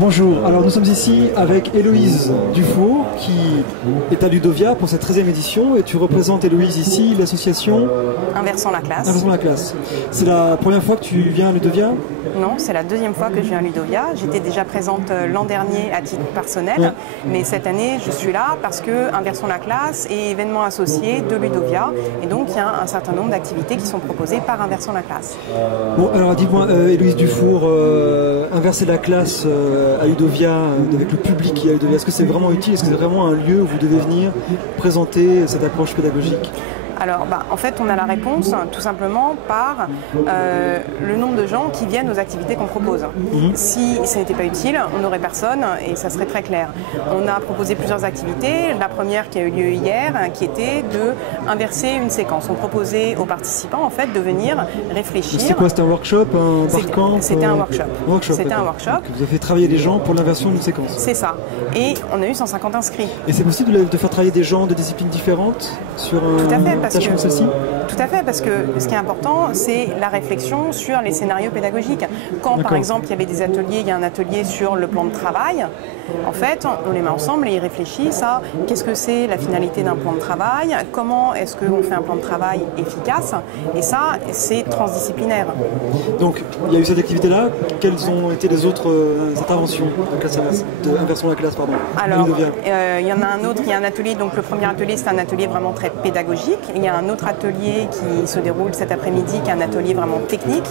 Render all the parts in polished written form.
Bonjour, alors nous sommes ici avec Héloïse Dufour qui est à Ludovia pour cette 13e édition et tu représentes, Héloïse, ici l'association Inversons la classe. Inversons la classe. C'est la première fois que tu viens à Ludovia? Non, c'est la deuxième fois que je viens à Ludovia. J'étais déjà présente l'an dernier à titre personnel, mais cette année je suis là parce que Inversons la classe est événement associé de Ludovia et donc il y a un certain nombre d'activités qui sont proposées par Inversons la classe. Bon, alors dis-moi, Héloïse Dufour, inverser la classe à Ludovia, avec le public qui est à Ludovia, est-ce que c'est vraiment utile? Est-ce que c'est vraiment un lieu où vous devez venir présenter cette approche pédagogique? Alors, en fait, on a la réponse tout simplement par le nombre de gens qui viennent aux activités qu'on propose. Si ce n'était pas utile, on n'aurait personne et ça serait très clair. On a proposé plusieurs activités. La première qui a eu lieu hier, qui était de inverser une séquence. On proposait aux participants, en fait, de venir réfléchir. C'est quoi? C'était un workshop, un barcamp? C'était un workshop. C'était un workshop. Vous avez fait travailler des gens pour l'inversion d'une séquence. C'est ça. Et on a eu 150 inscrits. Et c'est possible de faire travailler des gens de disciplines différentes sur un... Tout à fait, Tout à fait, parce que ce qui est important, c'est la réflexion sur les scénarios pédagogiques. Quand, par exemple, il y avait des ateliers, il y a un atelier sur le plan de travail, en fait, on les met ensemble et ils réfléchissent à qu'est-ce que c'est la finalité d'un plan de travail, comment est-ce qu'on fait un plan de travail efficace, et ça, c'est transdisciplinaire. Donc, il y a eu cette activité-là. Quelles ont été les autres interventions de Inversons la classe, pardon? Alors, il y en a un autre, il y a un atelier, donc le premier atelier, c'est un atelier vraiment très pédagogique. Il y a un autre atelier qui se déroule cet après-midi, qui est un atelier vraiment technique,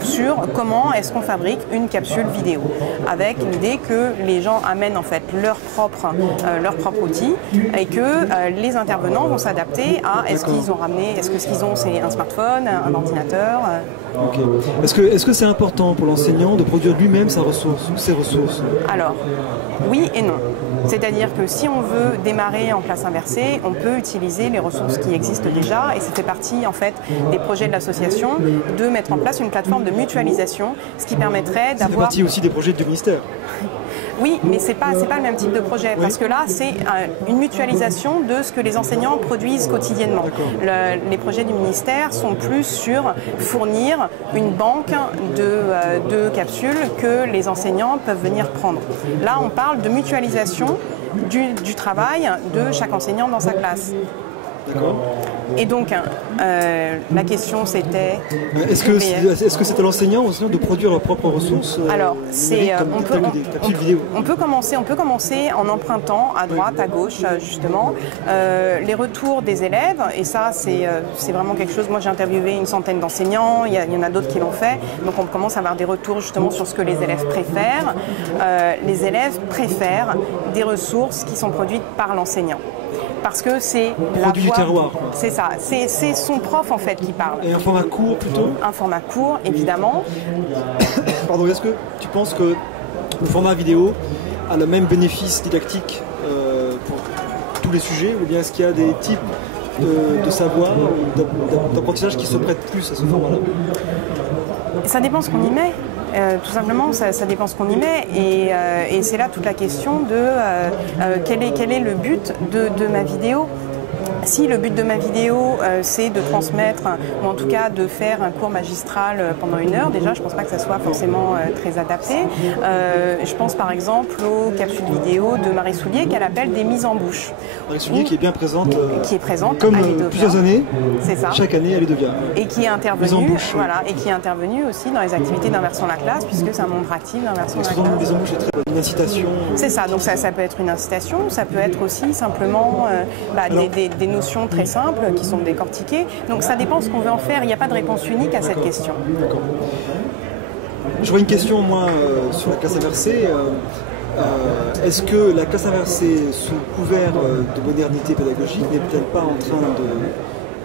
sur comment est-ce qu'on fabrique une capsule vidéo, avec l'idée que les gens amènent en fait leur propre outil et que les intervenants vont s'adapter à est-ce qu'ils ont ramené, est-ce que ce qu'ils ont c'est un smartphone, un ordinateur. Okay. Est-ce que c'est important pour l'enseignant de produire lui-même ses ressources? Alors, oui et non. C'est-à-dire que si on veut démarrer en classe inversée, on peut utiliser les ressources qui existent déjà et ça fait partie en fait des projets de l'association de mettre en place une plateforme de mutualisation, ce qui permettrait d'avoir... Ça fait partie aussi des projets du ministère. Oui, mais c'est pas le même type de projet, parce que là, c'est une mutualisation de ce que les enseignants produisent quotidiennement. Les projets du ministère sont plus sur fournir une banque de capsules que les enseignants peuvent venir prendre. Là, on parle de mutualisation du travail de chaque enseignant dans sa classe. Et donc, la question c'était... Est-ce que c'est à l'enseignant de produire leurs propres ressources? Alors, on peut commencer en empruntant à droite, à gauche, justement, les retours des élèves. Et ça, c'est vraiment quelque chose... Moi, j'ai interviewé une centaine d'enseignants, il y en a d'autres qui l'ont fait. Donc, on commence à avoir des retours, justement, sur ce que les élèves préfèrent. Les élèves préfèrent des ressources qui sont produites par l'enseignant. Parce que c'est la voix, terroir. C'est ça, c'est son prof en fait qui parle. Et un format court plutôt? Un format court, évidemment. Pardon, est-ce que tu penses que le format vidéo a le même bénéfice didactique pour tous les sujets, ou bien est-ce qu'il y a des types de savoir ou d'apprentissage qui se prêtent plus à ce format-là? Ça dépend ce qu'on y met. Tout simplement, ça dépend ce qu'on y met et c'est là toute la question de quel est le but de ma vidéo. Si le but de ma vidéo, c'est de transmettre, ou en tout cas de faire un cours magistral pendant 1 heure, déjà, je ne pense pas que ça soit forcément très adapté. Je pense par exemple aux capsules vidéo de Marie Soulier qu'elle appelle des mises en bouche. Marie Soulier qui est bien présente, comme à Ludovia, plusieurs années, ça. Chaque année à Ludovia. Et qui est intervenue, et qui est intervenue aussi dans les activités d'Inversons la classe, puisque c'est un membre actif d'Inversons la classe. Les mises en bouche, c'est une incitation. C'est ça, donc ça peut être une incitation, ça peut être aussi simplement des notions très simples qui sont décortiquées. Donc ça dépend ce qu'on veut en faire. Il n'y a pas de réponse unique à cette question. D'accord. Je vois une question, moi, sur la classe inversée. Est-ce que la classe inversée, sous couvert de modernité pédagogique, n'est peut-être pas en train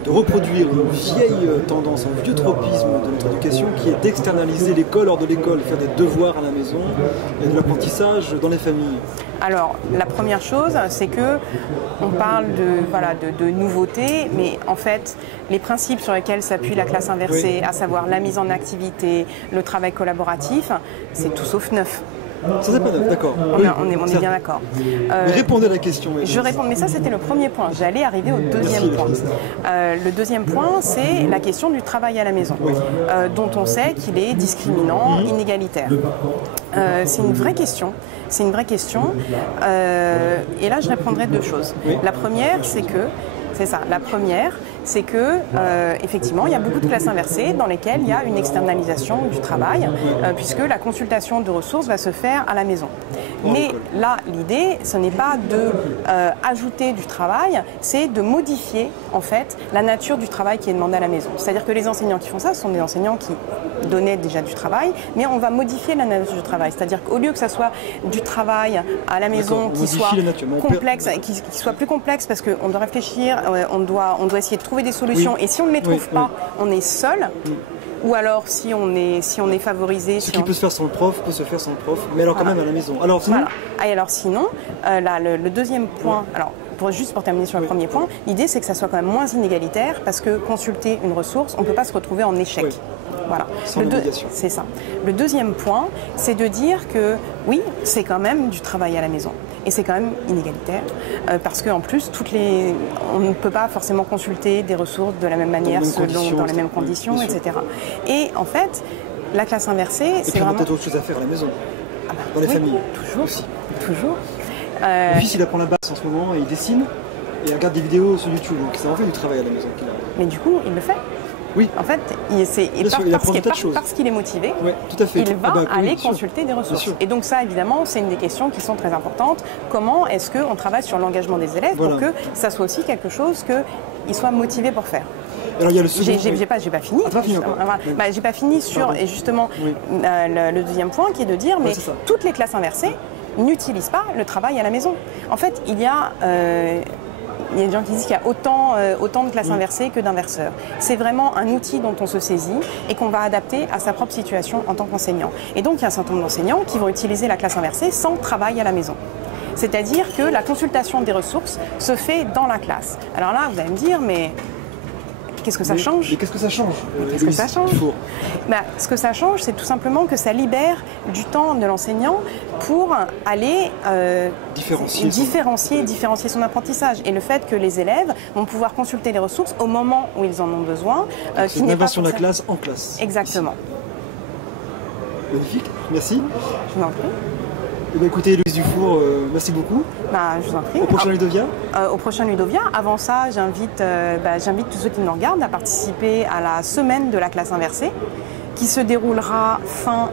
de reproduire une vieille tendance, un vieux tropisme de notre éducation qui est d'externaliser l'école hors de l'école, faire des devoirs à la maison et de l'apprentissage dans les familles? Alors, la première chose, c'est que on parle de nouveautés, mais en fait, les principes sur lesquels s'appuie la classe inversée, à savoir la mise en activité, le travail collaboratif, c'est tout sauf neuf. Ça c'est pas neuf, d'accord. On est bien d'accord. Mais répondez à la question. Je réponds, mais ça c'était le premier point. J'allais arriver au deuxième point. Le deuxième point, c'est la question du travail à la maison, dont on sait qu'il est discriminant, inégalitaire. C'est une vraie question. C'est une vraie question. Et là, je répondrai deux choses. La première, c'est que effectivement, il y a beaucoup de classes inversées dans lesquelles il y a une externalisation du travail, puisque la consultation de ressources va se faire à la maison. Mais là, l'idée, ce n'est pas de ajouter du travail, c'est de modifier en fait la nature du travail qui est demandé à la maison. C'est-à-dire que les enseignants qui font ça sont des enseignants qui donnaient déjà du travail, mais on va modifier la nature du travail. C'est-à-dire qu'au lieu que ça soit du travail à la maison qui soit complexe, qui soit plus complexe, parce qu'on doit réfléchir, on doit essayer de trouver des solutions, et si on ne les trouve pas, on est seul. Ou alors, si on est favorisé... Ce qui peut se faire sans le prof, peut se faire sans le prof, mais alors quand même à la maison. Alors sinon, Et alors sinon là, le deuxième point... Alors, juste pour terminer sur le premier point, l'idée c'est que ça soit quand même moins inégalitaire, parce que consulter une ressource, on ne peut pas se retrouver en échec. Voilà. C'est ça. Le deuxième point, c'est de dire que oui, c'est quand même du travail à la maison. Et c'est quand même inégalitaire, parce qu'en plus, on ne peut pas forcément consulter des ressources de la même manière, dans les mêmes conditions, etc. Et en fait, la classe inversée, c'est vraiment... Et puis on a peut-être autre chose à faire à la maison, dans les familles. Toujours. Mon fils, il apprend la basse en ce moment, et il dessine, et il regarde des vidéos sur YouTube, donc ça en fait du travail à la maison qu'il a. Mais du coup, il le fait. Oui. En fait, parce qu'il est motivé, tout à fait. Il va aller consulter des ressources. Et donc ça, évidemment, c'est une des questions qui sont très importantes. Comment est-ce qu'on travaille sur l'engagement des élèves pour que ça soit aussi quelque chose qu'ils soient motivés pour faire? Alors, il y a le second... J'ai pas fini. J'ai pas fini sur, et justement, le deuxième point qui est de dire, mais toutes les classes inversées n'utilisent pas le travail à la maison. En fait, il y a des gens qui disent qu'il y a autant de classes inversées que d'inverseurs. C'est vraiment un outil dont on se saisit et qu'on va adapter à sa propre situation en tant qu'enseignant. Et donc, il y a un certain nombre d'enseignants qui vont utiliser la classe inversée sans travail à la maison. C'est-à-dire que la consultation des ressources se fait dans la classe. Alors là, vous allez me dire, mais... Qu'est-ce que ça change? Et qu'est-ce que ça change? Qu'est-ce que ça change? Ce que ça change, c'est tout simplement que ça libère du temps de l'enseignant pour aller différencier son apprentissage. Et le fait que les élèves vont pouvoir consulter les ressources au moment où ils en ont besoin. C'est une inversion de la classe en classe. Exactement. Magnifique, merci. Je vous en prie. Eh bien, écoutez, Héloïse Dufour, merci beaucoup. Je vous en prie. Au prochain Ludovia. Au prochain Ludovia. Avant ça, j'invite tous ceux qui nous regardent à participer à la semaine de la classe inversée, qui se déroulera fin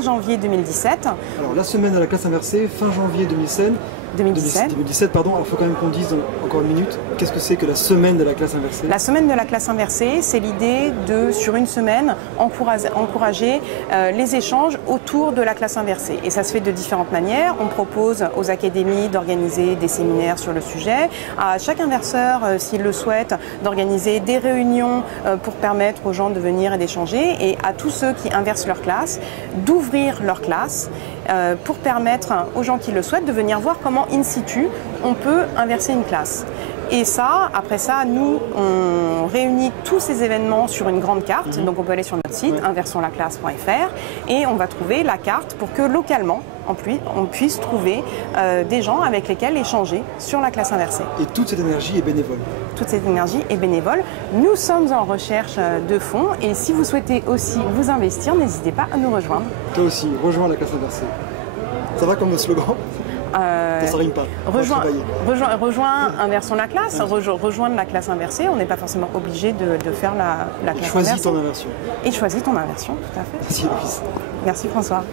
janvier 2017. Alors, la semaine de la classe inversée, fin janvier 2017. 2017, pardon. Alors, il faut quand même qu'on dise encore une minute, qu'est-ce que c'est que la semaine de la classe inversée? La semaine de la classe inversée, c'est l'idée de, sur une semaine, encourager les échanges autour de la classe inversée. Et ça se fait de différentes manières. On propose aux académies d'organiser des séminaires sur le sujet, à chaque inverseur, s'il le souhaite, d'organiser des réunions pour permettre aux gens de venir et d'échanger, et à tous ceux qui inversent leur classe, d'ouvrir leur classe pour permettre aux gens qui le souhaitent de venir voir comment in situ on peut inverser une classe. Et ça, après ça, nous, on réunit tous ces événements sur une grande carte. Donc on peut aller sur notre site, inversonslaclasse.fr, et on va trouver la carte pour que localement, on puisse trouver des gens avec lesquels échanger sur la classe inversée. Et toute cette énergie est bénévole. Toute cette énergie est bénévole. Nous sommes en recherche de fonds, et si vous souhaitez aussi vous investir, n'hésitez pas à nous rejoindre. Toi aussi, rejoins la classe inversée. Ça va comme le slogan? Ça rime pas. Rejoins Inversons la classe, rejoindre la classe inversée. On n'est pas forcément obligé de faire la classe inversée. Choisis ton inversion. Et choisis ton inversion, tout à fait. Merci Louise. Merci François.